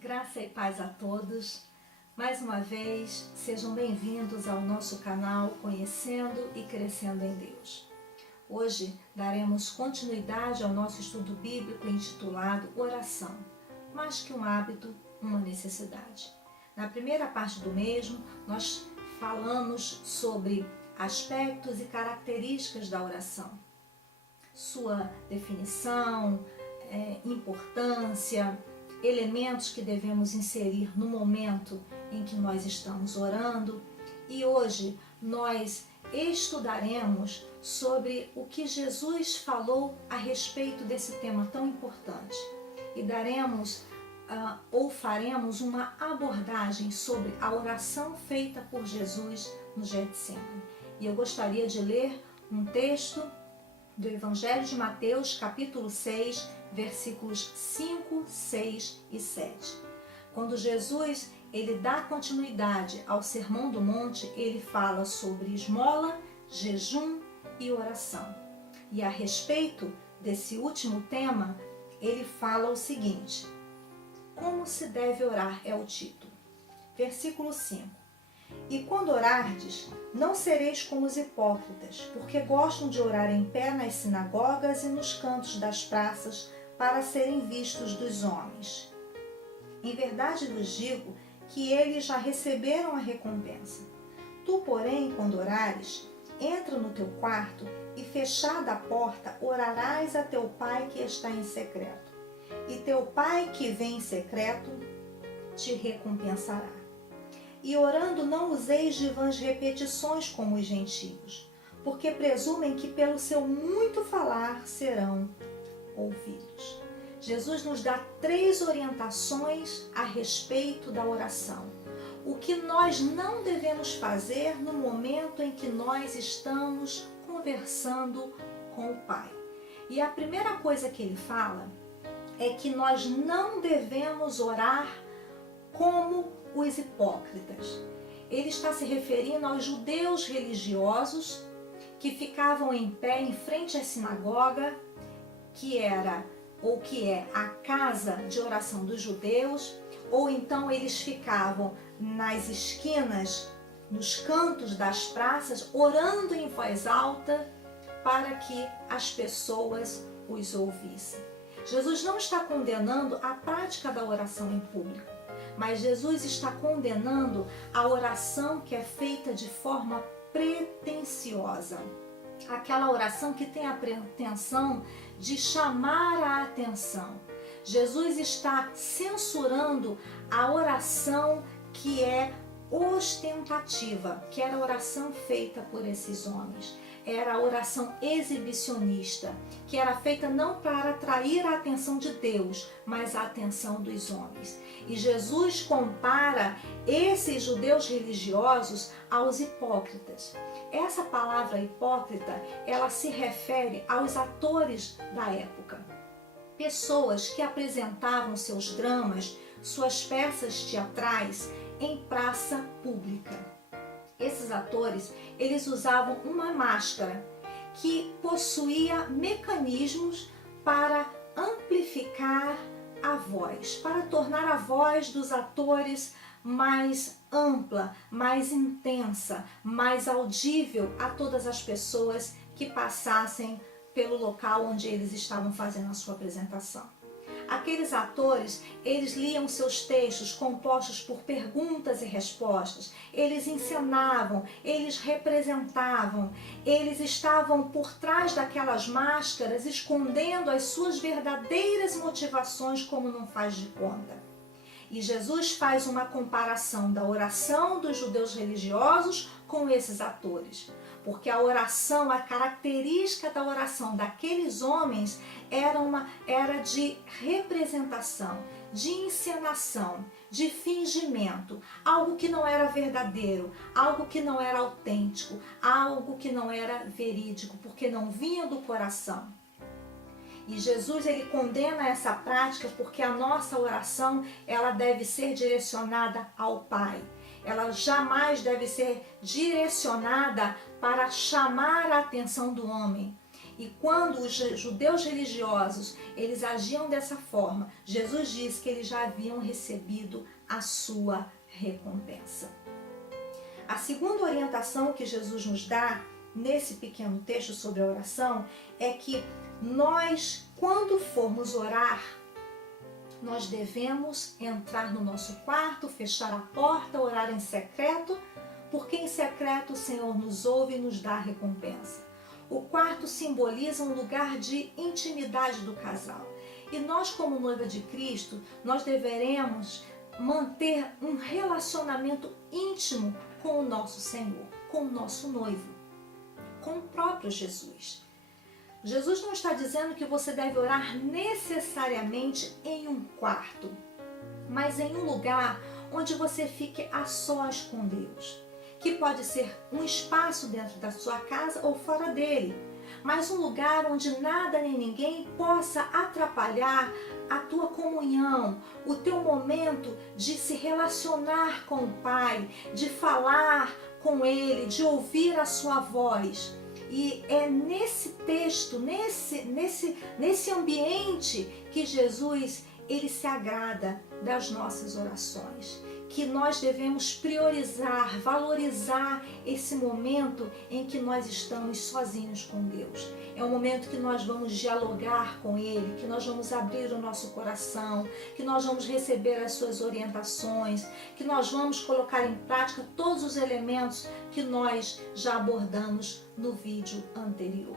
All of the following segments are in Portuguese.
Graça e paz a todos. Mais uma vez, sejam bem-vindos ao nosso canal Conhecendo e Crescendo em Deus. Hoje daremos continuidade ao nosso estudo bíblico intitulado Oração, mais que um hábito, uma necessidade. Na primeira parte do mesmo, nós falamos sobre aspectos e características da oração, sua definição, importância, elementos que devemos inserir no momento em que nós estamos orando. E hoje nós estudaremos sobre o que Jesus falou a respeito desse tema tão importante. E daremos ou faremos uma abordagem sobre a oração feita por Jesus no Getsemane. E eu gostaria de ler um texto do Evangelho de Mateus, capítulo 6, versículos 5, 6 e 7. Quando Jesus ele dá continuidade ao Sermão do Monte, ele fala sobre esmola, jejum e oração. E a respeito desse último tema, ele fala o seguinte: como se deve orar é o título. Versículo 5. E quando orardes, não sereis como os hipócritas, porque gostam de orar em pé nas sinagogas e nos cantos das praças, para serem vistos dos homens. Em verdade vos digo que eles já receberam a recompensa. Tu, porém, quando orares, entra no teu quarto e, fechada a porta, orarás a teu Pai que está em secreto. E teu Pai que vem em secreto te recompensará. E orando não useis de vãs repetições como os gentios, porque presumem que pelo seu muito falar serão ouvidos. Jesus nos dá 3 orientações a respeito da oração. O que nós não devemos fazer no momento em que nós estamos conversando com o Pai. E a primeira coisa que ele fala é que nós não devemos orar como os hipócritas. Ele está se referindo aos judeus religiosos que ficavam em pé em frente à sinagoga, que era ou que é a casa de oração dos judeus, ou então eles ficavam nas esquinas, nos cantos das praças, orando em voz alta para que as pessoas os ouvissem. Jesus não está condenando a prática da oração em público, mas Jesus está condenando a oração que é feita de forma pretensiosa. Aquela oração que tem a pretensão de chamar a atenção. Jesus está censurando a oração que é ostentativa, que era a oração feita por esses homens. Era a oração exibicionista, que era feita não para atrair a atenção de Deus, mas a atenção dos homens. E Jesus compara esses judeus religiosos aos hipócritas. Essa palavra hipócrita, ela se refere aos atores da época. Pessoas que apresentavam seus dramas, suas peças teatrais em praça pública. Esses atores, eles usavam uma máscara que possuía mecanismos para amplificar a voz, para tornar a voz dos atores mais ampla, mais intensa, mais audível a todas as pessoas que passassem pelo local onde eles estavam fazendo a sua apresentação. Aqueles atores, eles liam seus textos compostos por perguntas e respostas, eles encenavam, eles representavam, eles estavam por trás daquelas máscaras, escondendo as suas verdadeiras motivações como não faz de conta. E Jesus faz uma comparação da oração dos judeus religiosos com esses atores. Porque a oração, a característica da oração daqueles homens era de representação, de encenação, de fingimento, algo que não era verdadeiro, algo que não era autêntico, algo que não era verídico, porque não vinha do coração. E Jesus ele condena essa prática porque a nossa oração ela deve ser direcionada ao Pai. Ela jamais deve ser direcionada para chamar a atenção do homem. E quando os judeus religiosos, eles agiam dessa forma, Jesus disse que eles já haviam recebido a sua recompensa. A segunda orientação que Jesus nos dá nesse pequeno texto sobre a oração é que nós, quando formos orar, nós devemos entrar no nosso quarto, fechar a porta, orar em secreto, porque em secreto o Senhor nos ouve e nos dá a recompensa. O quarto simboliza um lugar de intimidade do casal. E nós, como noiva de Cristo, nós deveremos manter um relacionamento íntimo com o nosso Senhor, com o nosso noivo, com o próprio Jesus. Jesus não está dizendo que você deve orar necessariamente em um quarto, mas em um lugar onde você fique a sós com Deus, que pode ser um espaço dentro da sua casa ou fora dele, mas um lugar onde nada nem ninguém possa atrapalhar a tua comunhão, o teu momento de se relacionar com o Pai, de falar com Ele, de ouvir a sua voz. E é nesse texto, nesse ambiente que Jesus, ele se agrada das nossas orações. Que nós devemos priorizar, valorizar esse momento em que nós estamos sozinhos com Deus. É um momento que nós vamos dialogar com Ele, que nós vamos abrir o nosso coração, que nós vamos receber as suas orientações, que nós vamos colocar em prática todos os elementos que nós já abordamos no vídeo anterior.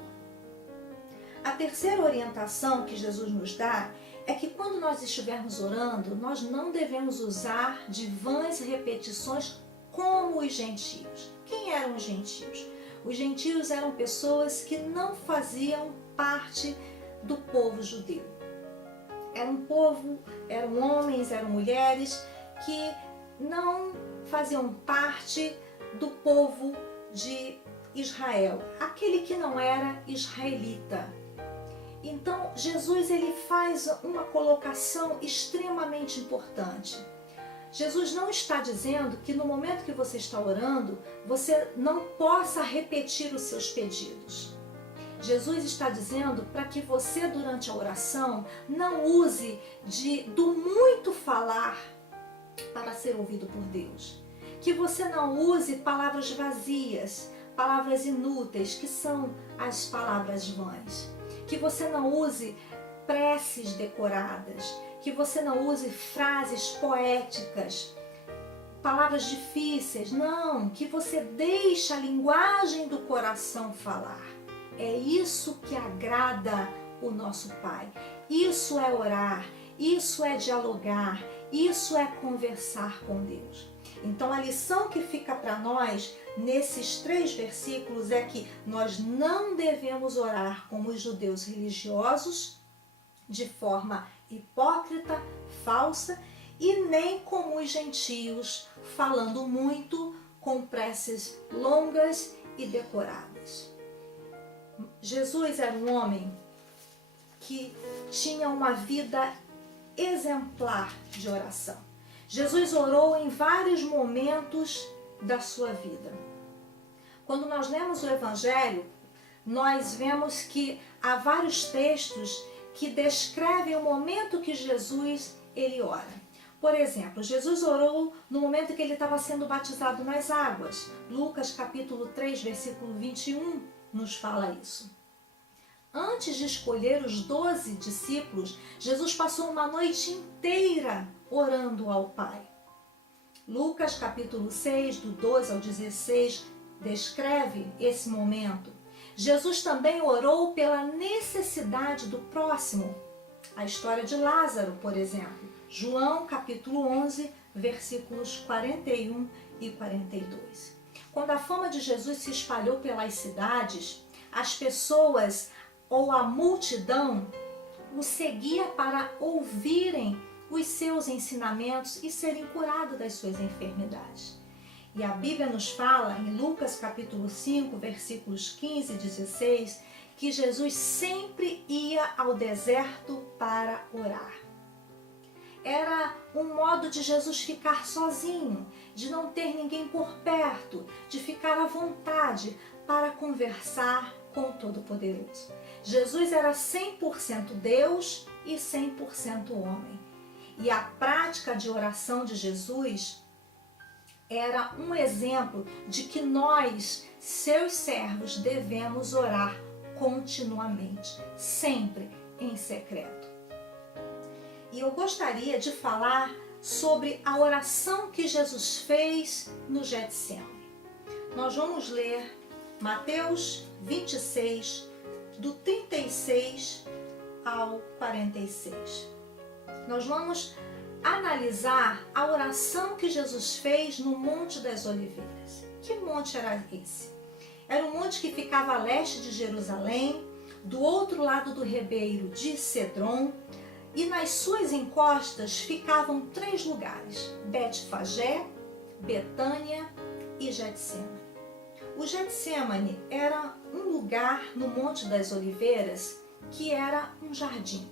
A terceira orientação que Jesus nos dá é que quando nós estivermos orando, nós não devemos usar de vãs repetições como os gentios. Quem eram os gentios? Os gentios eram pessoas que não faziam parte do povo judeu. Eram homens, eram mulheres que não faziam parte do povo de Israel, aquele que não era israelita. Então, Jesus ele faz uma colocação extremamente importante. Jesus não está dizendo que no momento que você está orando, você não possa repetir os seus pedidos. Jesus está dizendo para que você, durante a oração, não use do muito falar para ser ouvido por Deus. Que você não use palavras vazias, palavras inúteis, que são as palavras vãs. Que você não use preces decoradas, que você não use frases poéticas, palavras difíceis. Não, que você deixe a linguagem do coração falar. É isso que agrada o nosso Pai. Isso é orar, isso é dialogar, isso é conversar com Deus. Então a lição que fica para nós nesses 3 versículos é que nós não devemos orar como os judeus religiosos, de forma hipócrita, falsa, e nem como os gentios, falando muito, com preces longas e decoradas. Jesus era um homem que tinha uma vida exemplar de oração. Jesus orou em vários momentos da sua vida. Quando nós lemos o Evangelho, nós vemos que há vários textos que descrevem o momento que Jesus ele ora. Por exemplo, Jesus orou no momento que ele estava sendo batizado nas águas. Lucas capítulo 3, versículo 21 nos fala isso. Antes de escolher os 12 discípulos, Jesus passou uma noite inteira orando ao Pai. Lucas capítulo 6, do 12 ao 16, descreve esse momento. Jesus também orou pela necessidade do próximo. A história de Lázaro, por exemplo. João capítulo 11, versículos 41 e 42. Quando a fama de Jesus se espalhou pelas cidades, as pessoas ou a multidão o seguia para ouvirem os seus ensinamentos e serem curados das suas enfermidades. E a Bíblia nos fala, em Lucas capítulo 5, versículos 15 e 16, que Jesus sempre ia ao deserto para orar. Era um modo de Jesus ficar sozinho, de não ter ninguém por perto, de ficar à vontade para conversar com o Todo-Poderoso. Jesus era 100% Deus e 100% homem. E a prática de oração de Jesus era um exemplo de que nós, seus servos, devemos orar continuamente, sempre em secreto. E eu gostaria de falar sobre a oração que Jesus fez no Getsemane. Nós vamos ler Mateus 26, do 36 ao 46. Nós vamos analisar a oração que Jesus fez no Monte das Oliveiras. Que monte era esse? Era um monte que ficava a leste de Jerusalém, do outro lado do ribeiro de Cedron, e nas suas encostas ficavam 3 lugares: Betfagé, Betânia e Getsemane. O Getsemane era um lugar no Monte das Oliveiras que era um jardim,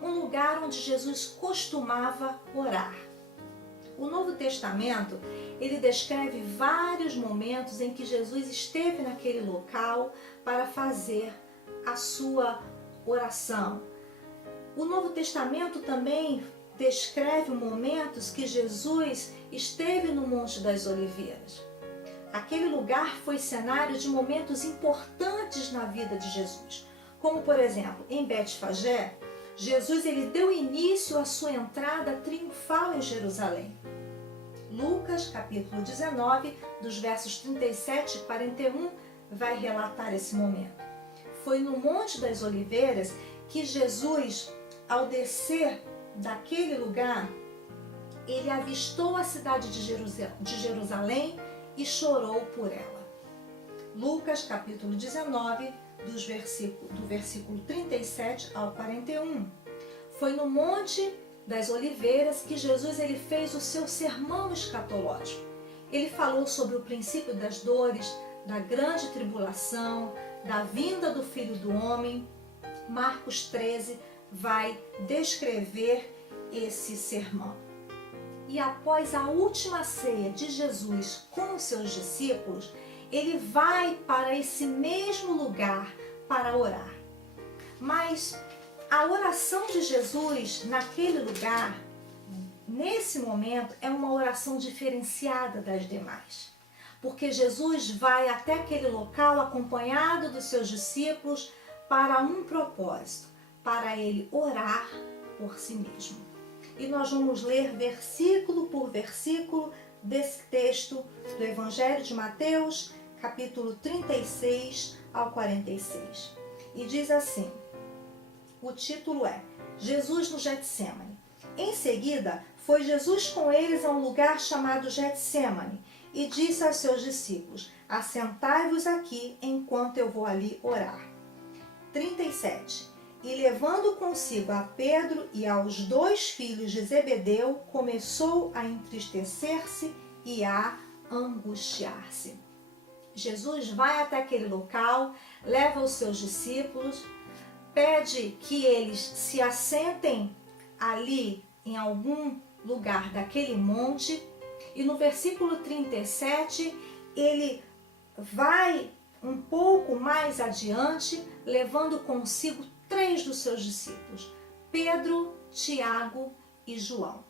um lugar onde Jesus costumava orar. O Novo Testamento, ele descreve vários momentos em que Jesus esteve naquele local para fazer a sua oração. O Novo Testamento também descreve momentos que Jesus esteve no Monte das Oliveiras. Aquele lugar foi cenário de momentos importantes na vida de Jesus, como por exemplo, em Betfagé, Jesus ele deu início à sua entrada triunfal em Jerusalém. Lucas, capítulo 19, dos versos 37 e 41, vai relatar esse momento. Foi no Monte das Oliveiras que Jesus, ao descer daquele lugar, ele avistou a cidade de Jerusalém e chorou por ela. Lucas, capítulo 19, do versículo 37 ao 41. Foi no Monte das Oliveiras que Jesus ele fez o seu sermão escatológico. Ele falou sobre o princípio das dores, da grande tribulação, da vinda do Filho do Homem. Marcos 13 vai descrever esse sermão. E após a última ceia de Jesus com os seus discípulos, ele vai para esse mesmo lugar para orar. Mas a oração de Jesus naquele lugar, nesse momento, é uma oração diferenciada das demais. Porque Jesus vai até aquele local acompanhado dos seus discípulos para um propósito, para ele orar por si mesmo. E nós vamos ler versículo por versículo desse texto do Evangelho de Mateus, capítulo 36 ao 46. E diz assim, o título é Jesus no Getsemane. Em seguida, foi Jesus com eles a um lugar chamado Getsemane e disse aos seus discípulos, assentai-vos aqui enquanto eu vou ali orar. 37. E levando consigo a Pedro e aos 2 filhos de Zebedeu, começou a entristecer-se e a angustiar-se. Jesus vai até aquele local, leva os seus discípulos, pede que eles se assentem ali em algum lugar daquele monte, e no versículo 37 ele vai um pouco mais adiante, levando consigo 3 dos seus discípulos, Pedro, Tiago e João.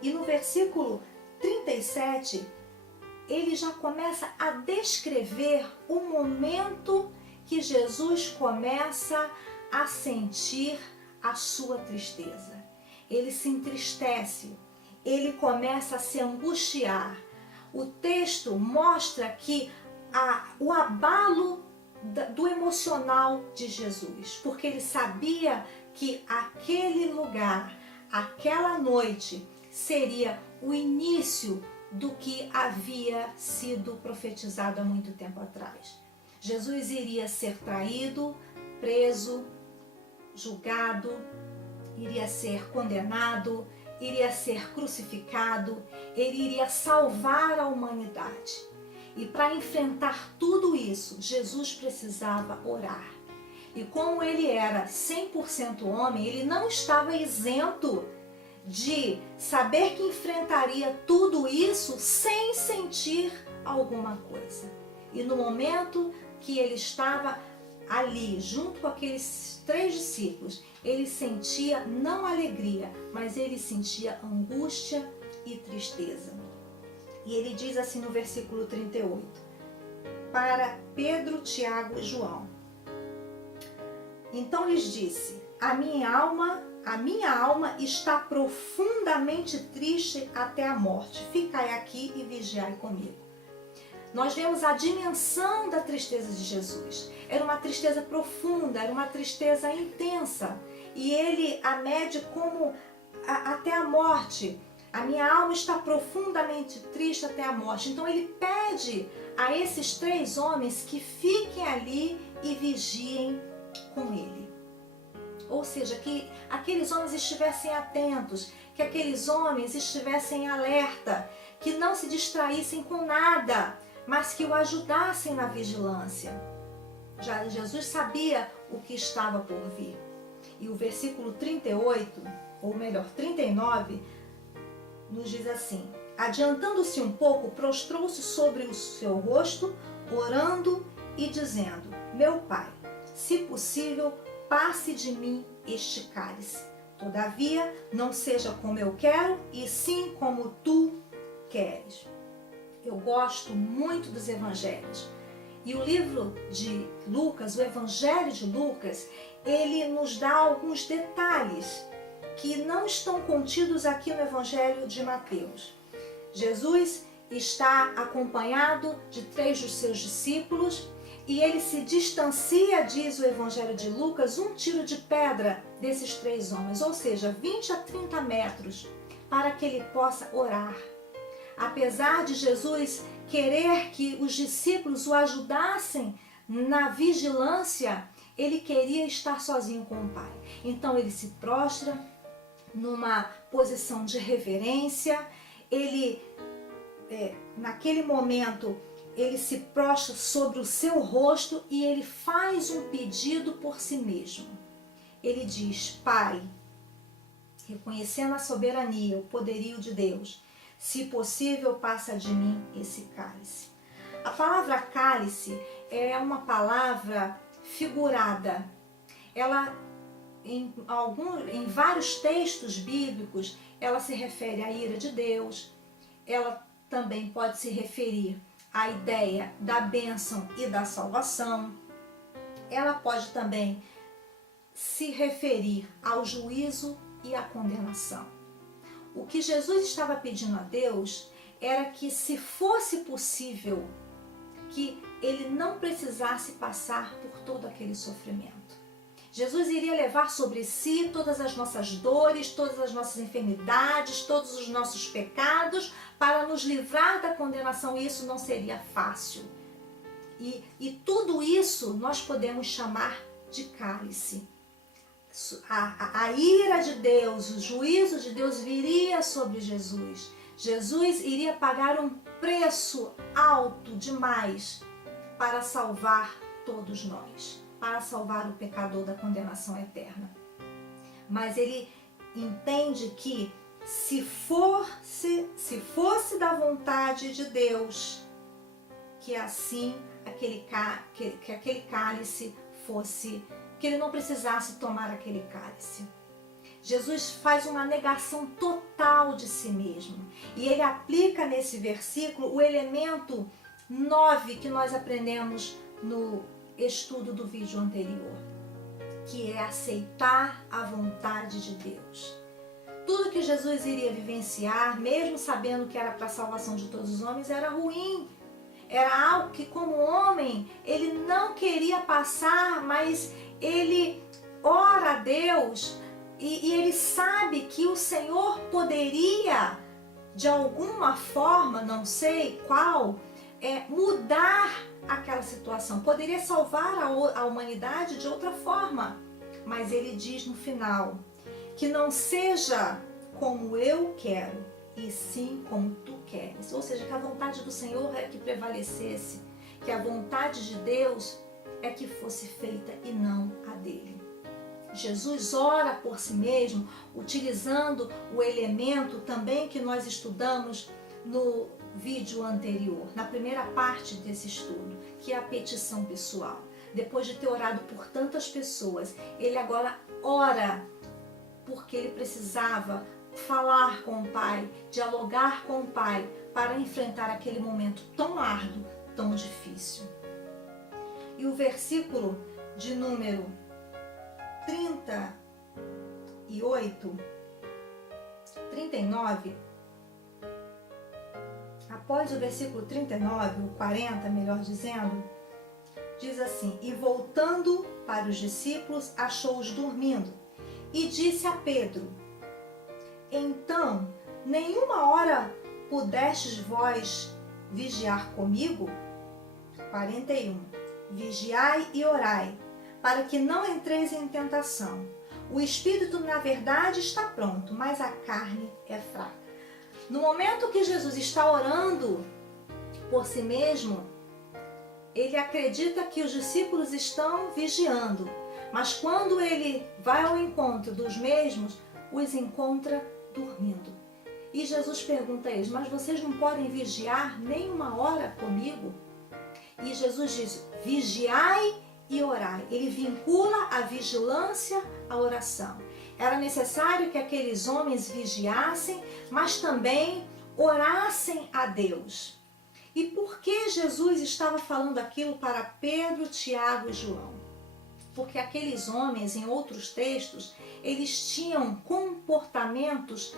E no versículo 37, ele já começa a descrever o momento que Jesus começa a sentir a sua tristeza. Ele se entristece, ele começa a se angustiar. O texto mostra que o abalo do emocional de Jesus, porque ele sabia que aquele lugar, aquela noite, seria o início do que havia sido profetizado há muito tempo atrás. Jesus iria ser traído, preso, julgado, iria ser condenado, iria ser crucificado, ele iria salvar a humanidade. E para enfrentar tudo isso, Jesus precisava orar. E como ele era 100% homem, ele não estava isento de saber que enfrentaria tudo isso sem sentir alguma coisa. E no momento que ele estava ali, junto com aqueles 3 discípulos, ele sentia não alegria, mas ele sentia angústia e tristeza. E ele diz assim no versículo 38, para Pedro, Tiago e João. Então lhes disse, a minha alma está profundamente triste até a morte. Ficai aqui e vigiai comigo. Nós vemos a dimensão da tristeza de Jesus. Era uma tristeza profunda, era uma tristeza intensa. E ele a mede como até a morte. A minha alma está profundamente triste até a morte. Então ele pede a esses 3 homens que fiquem ali e vigiem com ele. Ou seja, que aqueles homens estivessem atentos, que aqueles homens estivessem alerta, que não se distraíssem com nada, mas que o ajudassem na vigilância. Já Jesus sabia o que estava por vir. E o versículo 38, ou melhor, 39, nos diz assim, adiantando-se um pouco, prostrou-se sobre o seu rosto, orando e dizendo, meu Pai, se possível, passe de mim este cálice. Todavia, não seja como eu quero, e sim como tu queres. Eu gosto muito dos evangelhos. E o livro de Lucas, o Evangelho de Lucas, ele nos dá alguns detalhes que não estão contidos aqui no Evangelho de Mateus. Jesus está acompanhado de 3 dos seus discípulos e ele se distancia, diz o Evangelho de Lucas, 1 tiro de pedra desses 3 homens, ou seja, 20 a 30 metros, para que ele possa orar. Apesar de Jesus querer que os discípulos o ajudassem na vigilância, ele queria estar sozinho com o Pai. Então ele se prostra numa posição de reverência, naquele momento, ele se prostra sobre o seu rosto e ele faz um pedido por si mesmo. Ele diz, Pai, reconhecendo a soberania, o poderio de Deus, se possível, passa de mim esse cálice. A palavra cálice é uma palavra figurada. Ela, em vários textos bíblicos, ela se refere à ira de Deus. Ela também pode se referir à ideia da bênção e da salvação. Ela pode também se referir ao juízo e à condenação. O que Jesus estava pedindo a Deus era que, se fosse possível, que ele não precisasse passar por todo aquele sofrimento. Jesus iria levar sobre si todas as nossas dores, todas as nossas enfermidades, todos os nossos pecados, para nos livrar da condenação. E isso não seria fácil. E tudo isso nós podemos chamar de cálice. A ira de Deus, o juízo de Deus viria sobre Jesus. Jesus iria pagar um preço alto demais para salvar todos nós, para salvar o pecador da condenação eterna. Mas ele entende que se fosse da vontade de Deus, que assim que aquele cálice fosse, que ele não precisasse tomar aquele cálice. Jesus faz uma negação total de si mesmo. E ele aplica nesse versículo o elemento 9 que nós aprendemos no estudo do vídeo anterior, que é aceitar a vontade de Deus. Tudo que Jesus iria vivenciar, mesmo sabendo que era para a salvação de todos os homens, era ruim. Era algo que, como homem, ele não queria passar, mas ele ora a Deus e ele sabe que o Senhor poderia, de alguma forma, não sei qual, mudar aquela situação. Poderia salvar a humanidade de outra forma. Mas ele diz no final, que não seja como eu quero, e sim como tu queres. Ou seja, que a vontade do Senhor é que prevalecesse, que a vontade de Deus é que fosse feita e não a dele. Jesus ora por si mesmo, utilizando o elemento também que nós estudamos no vídeo anterior, na primeira parte desse estudo, que é a petição pessoal. Depois de ter orado por tantas pessoas, ele agora ora porque ele precisava falar com o Pai, dialogar com o Pai para enfrentar aquele momento tão árduo, tão difícil. E o versículo de número 39, após o versículo 39, o 40, melhor dizendo, diz assim: e voltando para os discípulos, achou-os dormindo, e disse a Pedro: então, nenhuma hora pudestes vós vigiar comigo? 41. Vigiai e orai, para que não entreis em tentação. O espírito, na verdade, está pronto, mas a carne é fraca. No momento que Jesus está orando por si mesmo, ele acredita que os discípulos estão vigiando, mas quando ele vai ao encontro dos mesmos, os encontra dormindo. E Jesus pergunta a eles: mas vocês não podem vigiar nem uma hora comigo? E Jesus diz: vigiai e orai. Ele vincula a vigilância à oração. Era necessário que aqueles homens vigiassem, mas também orassem a Deus. E por que Jesus estava falando aquilo para Pedro, Tiago e João? Porque aqueles homens, em outros textos, eles tinham comportamentos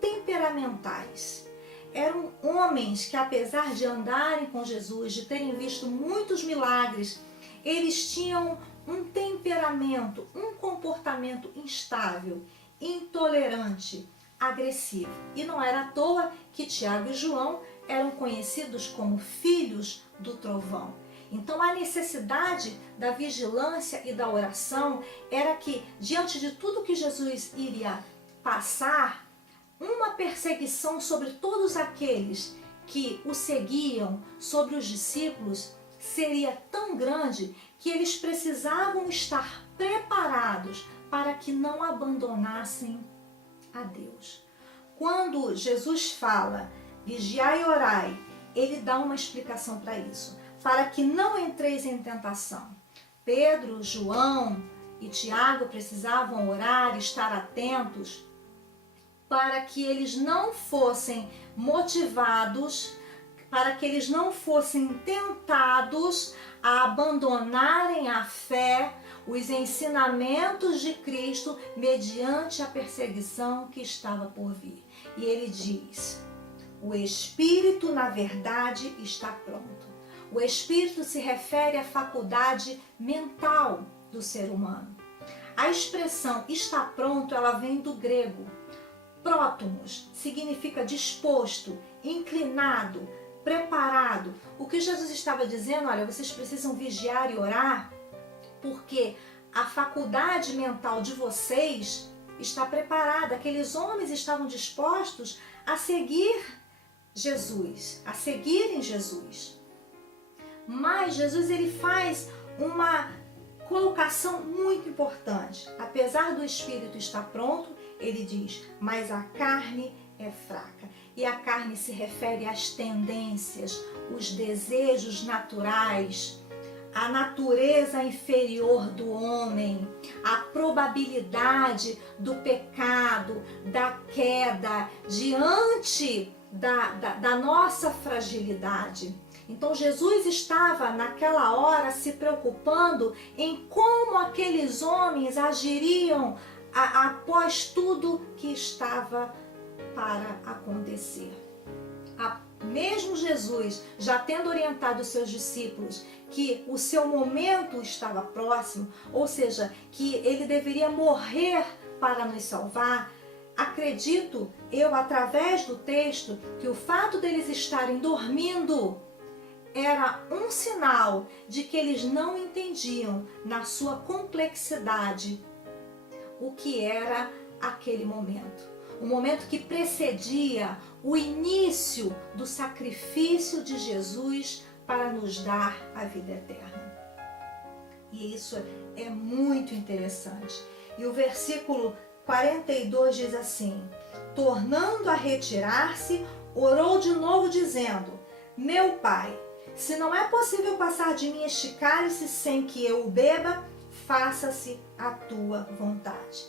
temperamentais. Eram homens que, apesar de andarem com Jesus, de terem visto muitos milagres, eles tinham um temperamento, um comportamento instável, intolerante, agressivo. E não era à toa que Tiago e João eram conhecidos como filhos do trovão. Então a necessidade da vigilância e da oração era que, diante de tudo que Jesus iria passar, uma perseguição sobre todos aqueles que o seguiam, sobre os discípulos, seria tão grande que eles precisavam estar preparados para que não abandonassem a Deus. Quando Jesus fala, vigiai e orai, ele dá uma explicação para isso. Para que não entreis em tentação. Pedro, João e Tiago precisavam orar, estar atentos, para que eles não fossem motivados, para que eles não fossem tentados a abandonarem a fé, os ensinamentos de Cristo, mediante a perseguição que estava por vir. E ele diz: o espírito, na verdade, está pronto. O espírito se refere à faculdade mental do ser humano. A expressão está pronto, ela vem do grego. Prótomos significa disposto, inclinado, preparado. O que Jesus estava dizendo: olha, vocês precisam vigiar e orar, porque a faculdade mental de vocês está preparada. Aqueles homens estavam dispostos a seguir Jesus, a seguirem Jesus. Mas Jesus, ele faz uma colocação muito importante. Apesar do espírito estar pronto, ele diz: mas a carne é fraca. E a carne se refere às tendências, os desejos naturais, a natureza inferior do homem, a probabilidade do pecado, da queda, diante da nossa fragilidade. Então Jesus estava naquela hora se preocupando em como aqueles homens agiriam após tudo que estava para acontecer. Mesmo Jesus, já tendo orientado os seus discípulos que o seu momento estava próximo, ou seja, que ele deveria morrer para nos salvar, acredito eu, através do texto, que o fato deles estarem dormindo era um sinal de que eles não entendiam, na sua complexidade, o que era aquele momento. O momento que precedia o início do sacrifício de Jesus para nos dar a vida eterna. E isso é muito interessante. E o versículo 42 diz assim: tornando a retirar-se, orou de novo dizendo: Meu Pai, se não é possível passar de mim este cálice sem que eu o beba, faça-se a tua vontade.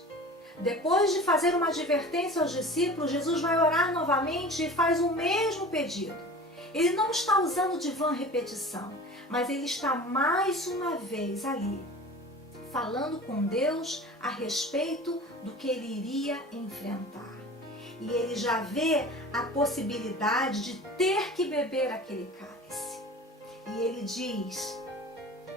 Depois de fazer uma advertência aos discípulos, Jesus vai orar novamente e faz o mesmo pedido. Ele não está usando de vã repetição, mas ele está mais uma vez ali, falando com Deus a respeito do que ele iria enfrentar. E ele já vê a possibilidade de ter que beber aquele cálice. E ele diz: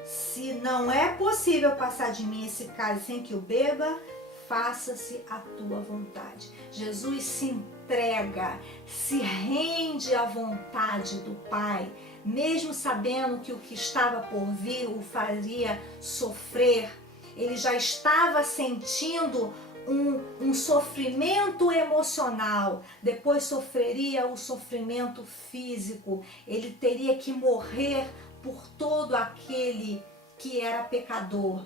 se não é possível passar de mim esse cálice sem que o beba, faça-se a tua vontade. Jesus se entrega, se rende à vontade do Pai, mesmo sabendo que o que estava por vir o faria sofrer. Ele já estava sentindo um sofrimento emocional, depois sofreria o sofrimento físico. Ele teria que morrer por todo aquele que era pecador,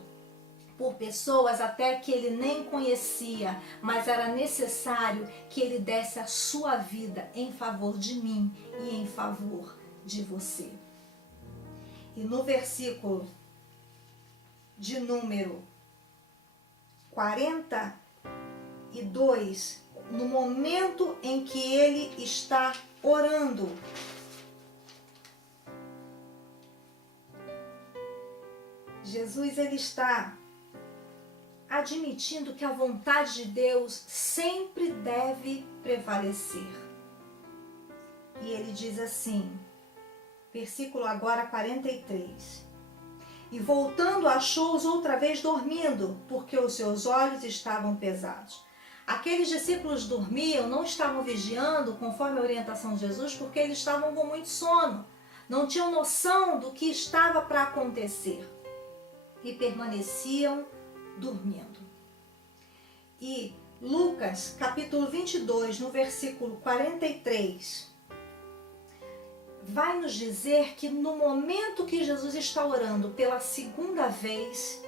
por pessoas até que ele nem conhecia, mas era necessário que ele desse a sua vida em favor de mim e em favor de você. E no versículo de número 42, no momento em que ele está orando, Jesus ele está admitindo que a vontade de Deus sempre deve prevalecer. E ele diz assim, versículo agora 43. E voltando achou-os outra vez dormindo, porque os seus olhos estavam pesados. Aqueles discípulos dormiam, não estavam vigiando conforme a orientação de Jesus, porque eles estavam com muito sono. Não tinham noção do que estava para acontecer. E permaneciam dormindo. E Lucas, capítulo 22, no versículo 43, vai nos dizer que no momento que Jesus está orando pela segunda vez,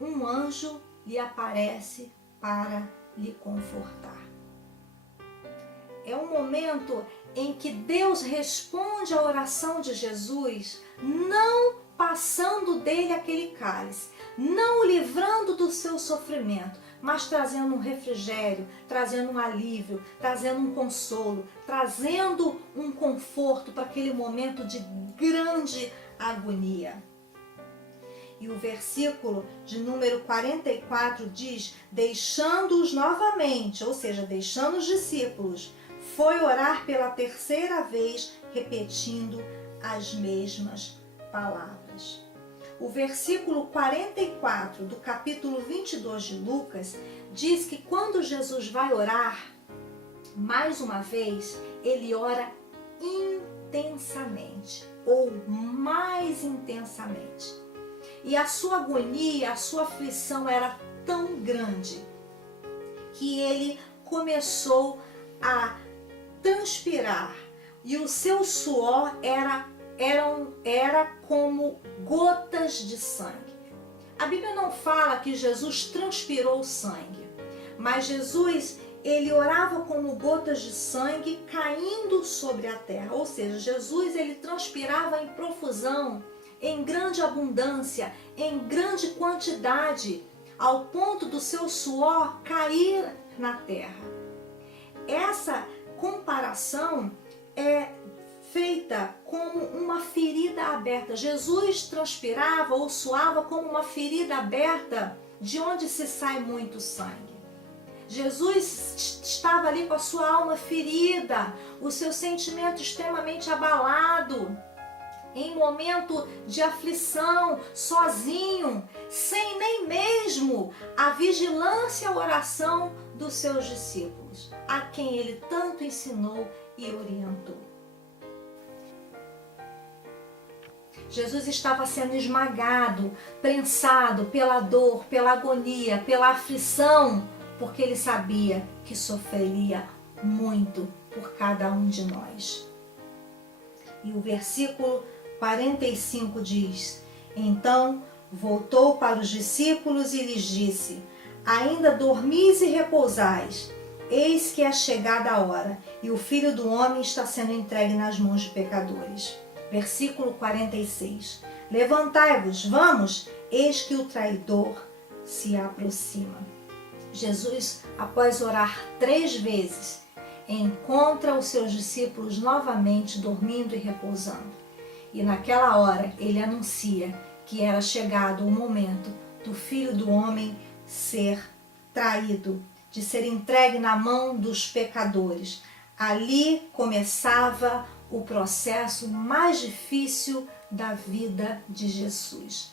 um anjo lhe aparece para lhe confortar. É um momento em que Deus responde à oração de Jesus, não passando dele aquele cálice, não o livrando do seu sofrimento, mas trazendo um refrigério, trazendo um alívio, trazendo um consolo, trazendo um conforto para aquele momento de grande agonia. E o versículo de número 44 diz: deixando-os novamente, ou seja, deixando os discípulos, foi orar pela terceira vez, repetindo as mesmas palavras. O versículo 44 do capítulo 22 de Lucas diz que quando Jesus vai orar, mais uma vez, ele ora intensamente, ou mais intensamente. E a sua agonia, a sua aflição era tão grande que ele começou a transpirar e o seu suor era como gotas de sangue. A Bíblia não fala que Jesus transpirou sangue, mas Jesus, ele orava como gotas de sangue caindo sobre a terra. Ou seja, Jesus, ele transpirava em profusão, em grande abundância, em grande quantidade, ao ponto do seu suor cair na terra. Essa comparação é feita como uma ferida aberta. Jesus transpirava ou suava como uma ferida aberta de onde se sai muito sangue. Jesus estava ali com a sua alma ferida, o seu sentimento extremamente abalado, em momento de aflição, sozinho, sem nem mesmo a vigilância e a oração dos seus discípulos, a quem ele tanto ensinou e orientou. Jesus estava sendo esmagado, prensado pela dor, pela agonia, pela aflição, porque ele sabia que sofreria muito por cada um de nós. E o versículo 45 diz: então voltou para os discípulos e lhes disse: ainda dormis e repousais? Eis que é chegada a hora, e o Filho do Homem está sendo entregue nas mãos de pecadores. Versículo 46. Levantai-vos, vamos, eis que o traidor se aproxima. Jesus, após orar 3 vezes, encontra os seus discípulos novamente dormindo e repousando. E naquela hora ele anuncia que era chegado o momento do Filho do Homem ser traído, de ser entregue na mão dos pecadores. Ali começava o processo mais difícil da vida de Jesus.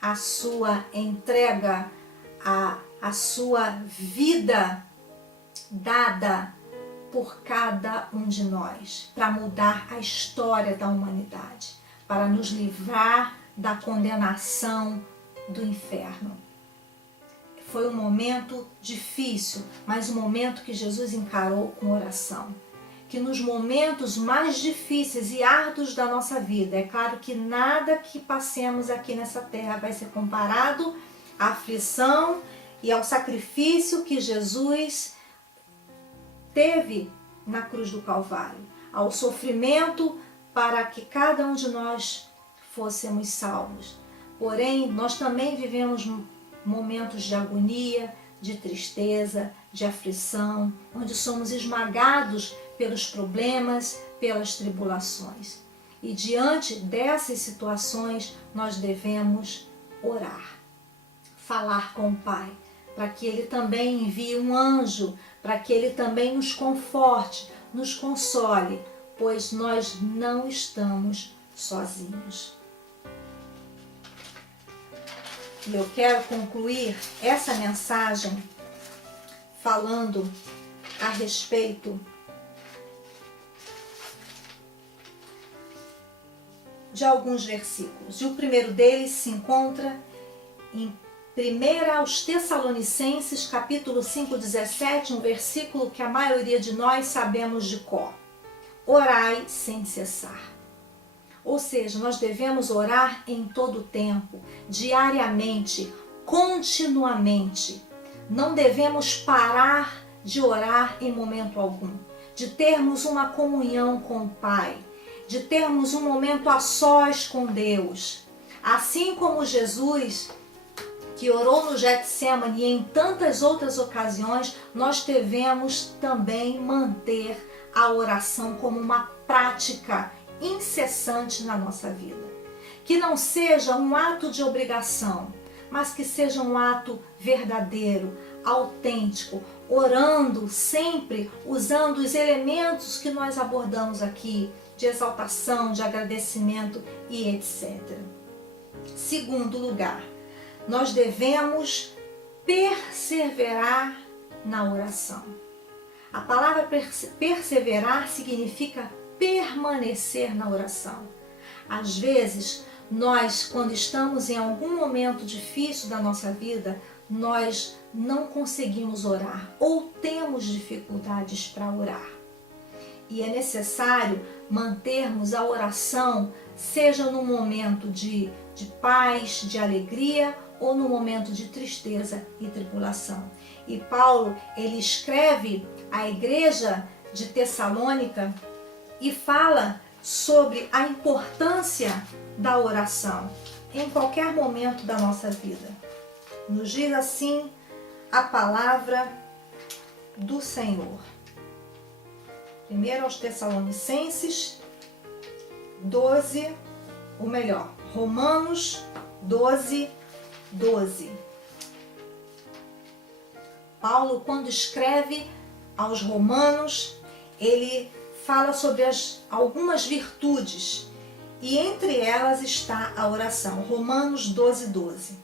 A sua entrega, a sua vida dada por cada um de nós, para mudar a história da humanidade, para nos livrar da condenação do inferno. Foi um momento difícil, mas um momento que Jesus encarou com oração. Que nos momentos mais difíceis e árduos da nossa vida, é claro que nada que passemos aqui nessa terra vai ser comparado à aflição e ao sacrifício que Jesus teve na cruz do Calvário, ao sofrimento para que cada um de nós fôssemos salvos. Porém, nós também vivemos momentos de agonia, de tristeza, de aflição, onde somos esmagados pelos problemas, pelas tribulações. E diante dessas situações, nós devemos orar, falar com o Pai, para que Ele também envie um anjo, para que Ele também nos conforte, nos console, pois nós não estamos sozinhos. E eu quero concluir essa mensagem falando a respeito de alguns versículos. E o primeiro deles se encontra em 1 aos Tessalonicenses, capítulo 5, 17, um versículo que a maioria de nós sabemos de cor. Orai sem cessar. Ou seja, nós devemos orar em todo o tempo, diariamente, continuamente. Não devemos parar de orar em momento algum, de termos uma comunhão com o Pai, de termos um momento a sós com Deus. Assim como Jesus, que orou no Getsemane e em tantas outras ocasiões, nós devemos também manter a oração como uma prática incessante na nossa vida. Que não seja um ato de obrigação, mas que seja um ato verdadeiro, autêntico, orando sempre usando os elementos que nós abordamos aqui, de exaltação, de agradecimento e etc. Segundo lugar, nós devemos perseverar na oração. A palavra perseverar significa permanecer na oração. Às vezes, nós, quando estamos em algum momento difícil da nossa vida, nós não conseguimos orar ou temos dificuldades para orar. E é necessário mantermos a oração, seja no momento de paz, de alegria ou no momento de tristeza e tribulação. E Paulo, ele escreve à igreja de Tessalônica e fala sobre a importância da oração em qualquer momento da nossa vida. Nos diz assim a palavra do Senhor. 1 aos Tessalonicenses 12, ou melhor, Romanos 12, 12. Paulo, quando escreve aos Romanos, ele fala sobre algumas virtudes, e entre elas está a oração. Romanos 12, 12.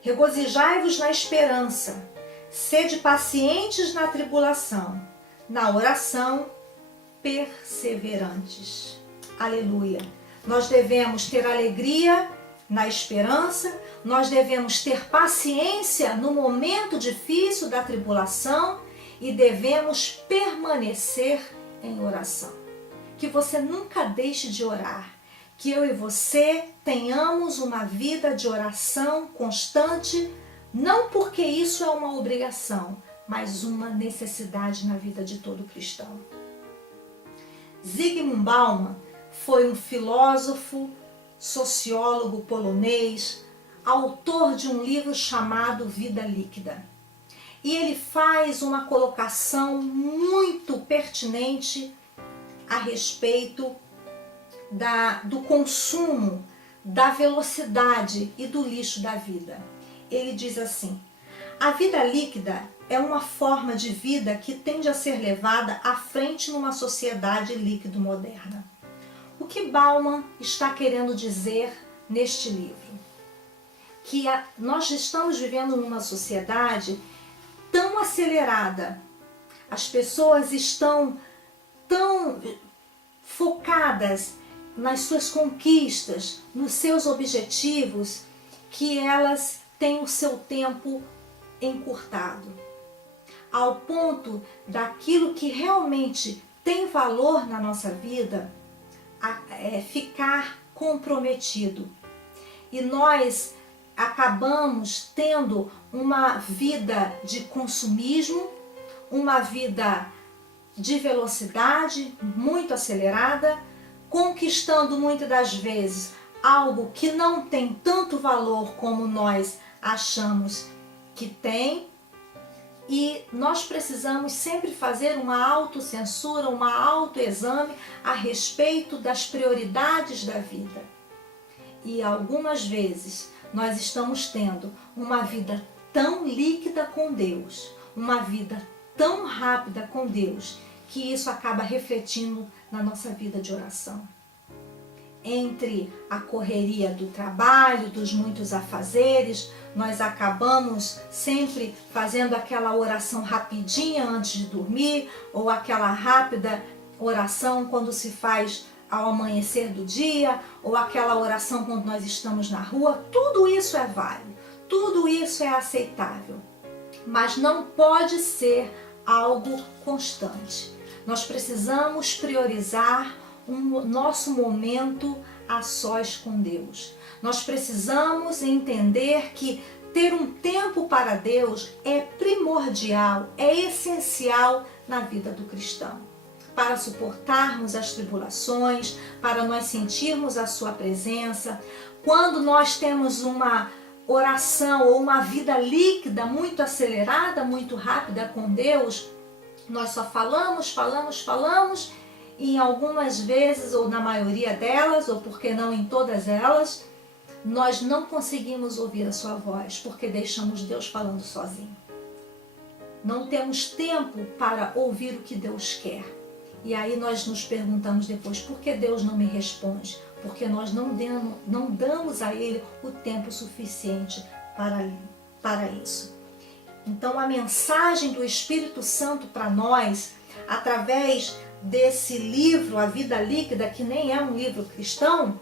Regozijai-vos na esperança, sede pacientes na tribulação, na oração perseverantes. Aleluia! Nós devemos ter alegria na esperança, nós devemos ter paciência no momento difícil da tribulação e devemos permanecer em oração. Que você nunca deixe de orar, que eu e você tenhamos uma vida de oração constante, não porque isso é uma obrigação, mas uma necessidade na vida de todo cristão. Zygmunt Bauman foi um filósofo, sociólogo polonês, autor de um livro chamado Vida Líquida. E ele faz uma colocação muito pertinente a respeito do consumo, da velocidade e do lixo da vida. Ele diz assim: a vida líquida é uma forma de vida que tende a ser levada à frente numa sociedade líquido moderna. O que Bauman está querendo dizer neste livro? Que nós estamos vivendo numa sociedade tão acelerada, as pessoas estão tão focadas nas suas conquistas, nos seus objetivos, que elas têm o seu tempo encurtado, ao ponto daquilo que realmente tem valor na nossa vida ficar comprometido. E nós acabamos tendo uma vida de consumismo, uma vida de velocidade muito acelerada, conquistando muitas das vezes algo que não tem tanto valor como nós achamos que tem, e nós precisamos sempre fazer uma autocensura, uma autoexame a respeito das prioridades da vida. E algumas vezes nós estamos tendo uma vida tão líquida com Deus, uma vida tão rápida com Deus, que isso acaba refletindo na nossa vida de oração. Entre a correria do trabalho, dos muitos afazeres, nós acabamos sempre fazendo aquela oração rapidinha antes de dormir, ou aquela rápida oração quando se faz ao amanhecer do dia, ou aquela oração quando nós estamos na rua. Tudo isso é válido, tudo isso é aceitável, mas não pode ser algo constante. Nós precisamos priorizar nosso momento a sós com Deus. Nós precisamos entender que ter um tempo para Deus é primordial, é essencial na vida do cristão, para suportarmos as tribulações, para nós sentirmos a sua presença. Quando nós temos uma oração ou uma vida líquida, muito acelerada, muito rápida com Deus, nós só falamos, e em algumas vezes, ou na maioria delas, ou por que não em todas elas, nós não conseguimos ouvir a sua voz, porque deixamos Deus falando sozinho. Não temos tempo para ouvir o que Deus quer. E aí nós nos perguntamos depois, por que Deus não me responde? Porque nós não damos a Ele o tempo suficiente para isso. Então a mensagem do Espírito Santo para nós, através desse livro, A Vida Líquida, que nem é um livro cristão,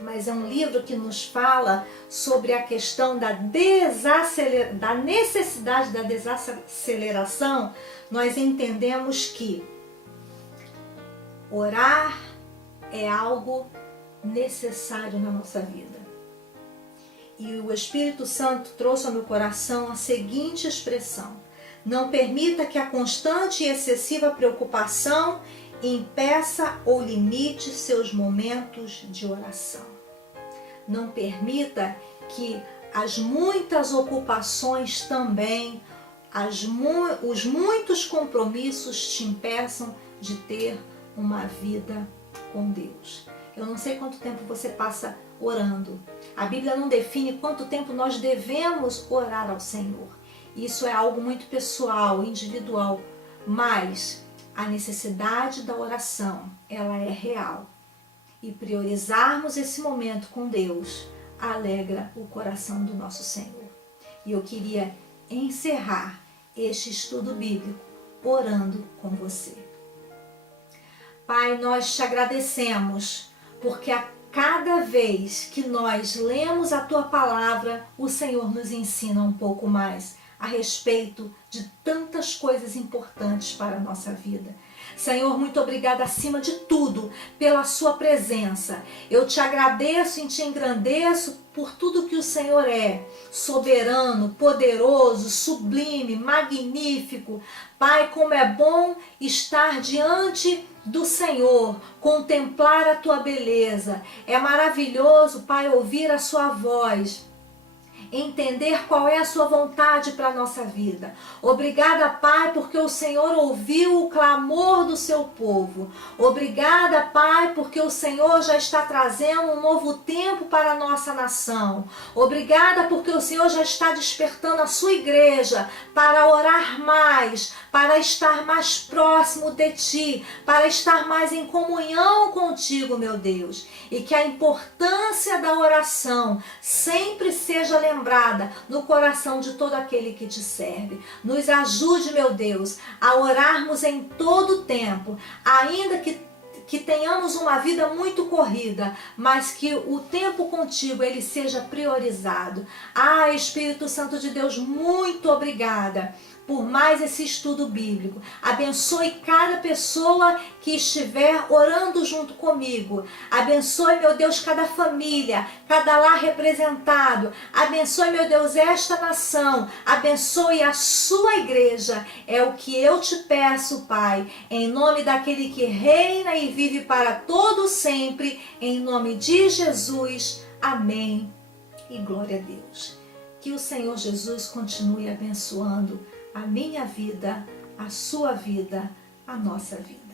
mas é um livro que nos fala sobre a questão da necessidade da desaceleração, nós entendemos que orar é algo necessário na nossa vida. E o Espírito Santo trouxe ao meu coração a seguinte expressão: não permita que a constante e excessiva preocupação impeça ou limite seus momentos de oração. Não permita que as muitas ocupações também, os muitos compromissos te impeçam de ter uma vida com Deus. Eu não sei quanto tempo você passa orando. A Bíblia não define quanto tempo nós devemos orar ao Senhor. Isso é algo muito pessoal, individual, mas a necessidade da oração, ela é real. E priorizarmos esse momento com Deus alegra o coração do nosso Senhor. E eu queria encerrar este estudo bíblico orando com você. Pai, nós te agradecemos, porque a cada vez que nós lemos a Tua Palavra, o Senhor nos ensina um pouco mais a respeito de tantas coisas importantes para a nossa vida. Senhor, muito obrigada acima de tudo pela sua presença. Eu te agradeço e te engrandeço por tudo que o Senhor é, soberano, poderoso, sublime, magnífico. Pai, como é bom estar diante do Senhor, contemplar a tua beleza. É maravilhoso, Pai, ouvir a sua voz, entender qual é a sua vontade para a nossa vida. Obrigada, Pai, porque o Senhor ouviu o clamor do seu povo. Obrigada, Pai, porque o Senhor já está trazendo um novo tempo para a nossa nação. Obrigada porque o Senhor já está despertando a sua igreja para orar mais, para estar mais próximo de Ti, para estar mais em comunhão contigo, meu Deus. E que a importância da oração sempre seja lembrada no coração de todo aquele que te serve. Nos ajude, meu Deus, a orarmos em todo tempo, ainda que tenhamos uma vida muito corrida, mas que o tempo contigo ele seja priorizado. Ah, Espírito Santo de Deus, muito obrigada por mais esse estudo bíblico. Abençoe cada pessoa que estiver orando junto comigo. Abençoe, meu Deus, cada família, cada lar representado. Abençoe, meu Deus, esta nação. Abençoe a sua igreja. É o que eu te peço, Pai, em nome daquele que reina e vive para todo sempre, em nome de Jesus. Amém. E glória a Deus. Que o Senhor Jesus continue abençoando a minha vida, a sua vida, a nossa vida.